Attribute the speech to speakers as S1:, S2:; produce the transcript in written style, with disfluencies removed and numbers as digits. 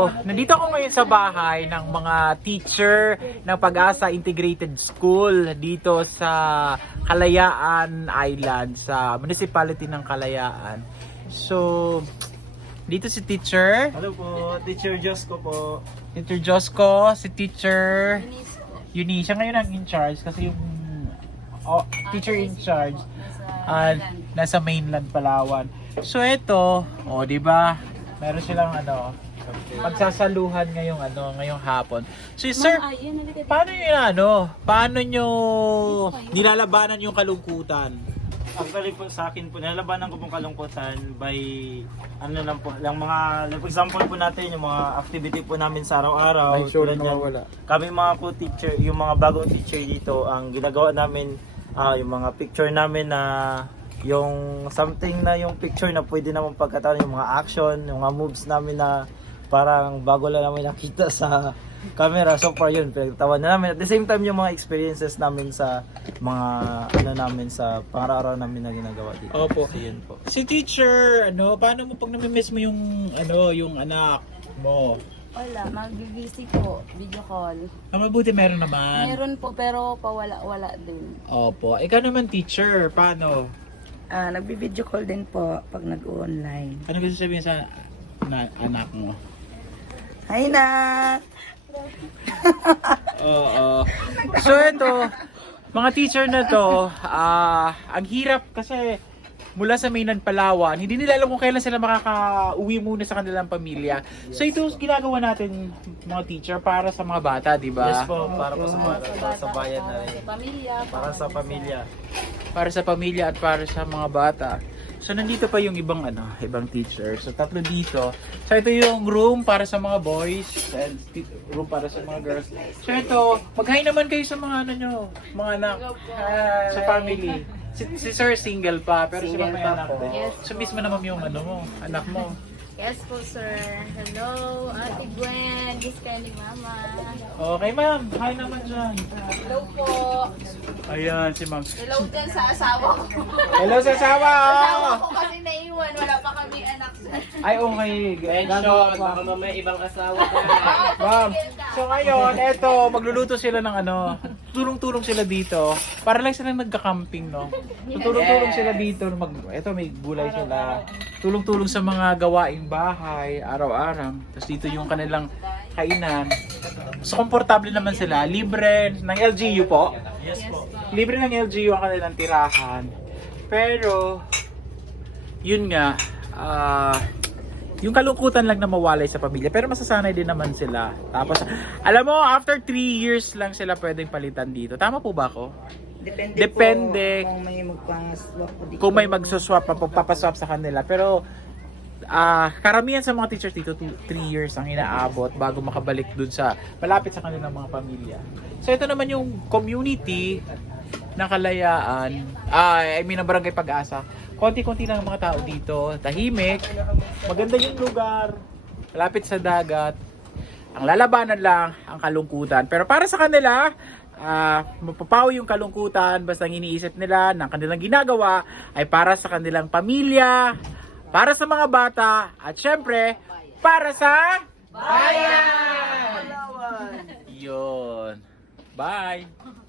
S1: nandito ako ngayon sa bahay ng mga teacher ng Pag-asa Integrated School dito sa Kalayaan Island, sa municipality ng Kalayaan. So, dito si teacher.
S2: Hello po, Teacher Josco po.
S1: Teacher Josco, si teacher Eunice. Siya ngayon ang in charge kasi yung teacher in charge nasa mainland Palawan. So ito, di ba? Meron silang pagsasaluhan ngayong hapon. So sir, paano nyo nilalabanan yung kalungkutan?
S2: Actually po sa akin po, nilalabanan ko pong kalungkutan by for example po natin yung mga activity po namin sa araw-araw. Tulad yan, kami mga co-teacher, yung mga bagong teacher dito, ang ginagawa namin, yung mga picture namin na yung something na yung picture na pwede naman pagkataon, yung mga action, yung mga moves namin na parang bago lang namin nakita sa camera. So far yun, pinagtatawan na namin. At the same time, yung mga experiences namin sa mga namin sa pang-araw namin na ginagawa dito.
S1: Opo.
S2: So, yun po.
S1: Si teacher, paano mo pag namimiss mo yung anak mo?
S3: Wala, mag-busy po, video call.
S1: Mabuti meron naman.
S3: Meron po pero pawala-wala din.
S1: Opo. Ikaw naman teacher, paano?
S4: Nagbi-video call din po pag nag-online.
S1: Ano gusto sabihin sa anak mo?
S4: Hi na!
S1: Oo. So ito, mga teacher na to, ang hirap kasi mula sa mainland Palawan, hindi nila alam kung kailan sila makaka-uwi muna sa kanilang pamilya. So ito ginagawa natin mga teacher para sa mga bata, di ba?
S2: Yes po, para po para sa bayan na rin.
S3: Pamilya.
S2: Para sa pamilya.
S1: Para sa pamilya at para sa mga bata. So nandito pa yung ibang teacher. So tatlo dito. So ito yung room para sa mga boys and room para sa mga girls. So ito, mag-hi naman kayo sa mga mga anak sa family. Si Sir single pa pero si Mama may anak din.
S3: Yes.
S1: So miss mo naman yung anak mo.
S3: Yes po, sir. Hello, Ate Gwen. Miss ka ni Mama.
S1: Okay ma'am, hi naman dyan.
S3: Hello po.
S1: Ayan si ma'am.
S3: Hello din sa asawa ko.
S1: Hello sa asawa!
S3: Asawa ko kasi naiwan. Wala pa kami anak, sir.
S1: Ay okay,
S2: Mention, baka may ibang asawa ko.
S1: ma'am. So ngayon, eto, magluluto sila ng tulong-tulong sila dito. Para lang sila nagka-camping, no? So, tulong-tulong sila dito. Eto, may gulay sila. Tulong-tulong sa mga gawaing bahay, araw-araw. Tapos dito yung kanilang kainan. So, komportable naman sila. Libre ng LGU po.
S2: Yes po.
S1: Libre ng LGU ang kanilang tirahan. Pero, yun nga, yung kalungkutan lang na mawalay sa pamilya. Pero masasanay din naman sila. Tapos, alam mo, after 3 years lang sila pwedeng palitan dito. Tama po ba ako? Depende
S4: po kung may magpang-swap po dito.
S1: Kung may magsuswap, papaswap sa kanila. Pero, karamihan sa mga teachers dito, 3 years ang inaabot bago makabalik dun sa malapit sa kanilang mga pamilya. So, ito naman yung community ng Kalayaan. Ang Barangay Pag-asa. Konti-konti lang ang mga tao dito. Tahimik. Maganda yung lugar. Malapit sa dagat. Ang lalabanan lang, ang kalungkutan. Pero para sa kanila, mapapawi yung kalungkutan basta ang iniisip nila ng kanilang ginagawa ay para sa kanilang pamilya, para sa mga bata, at syempre, para sa bayan! Yun. Bye!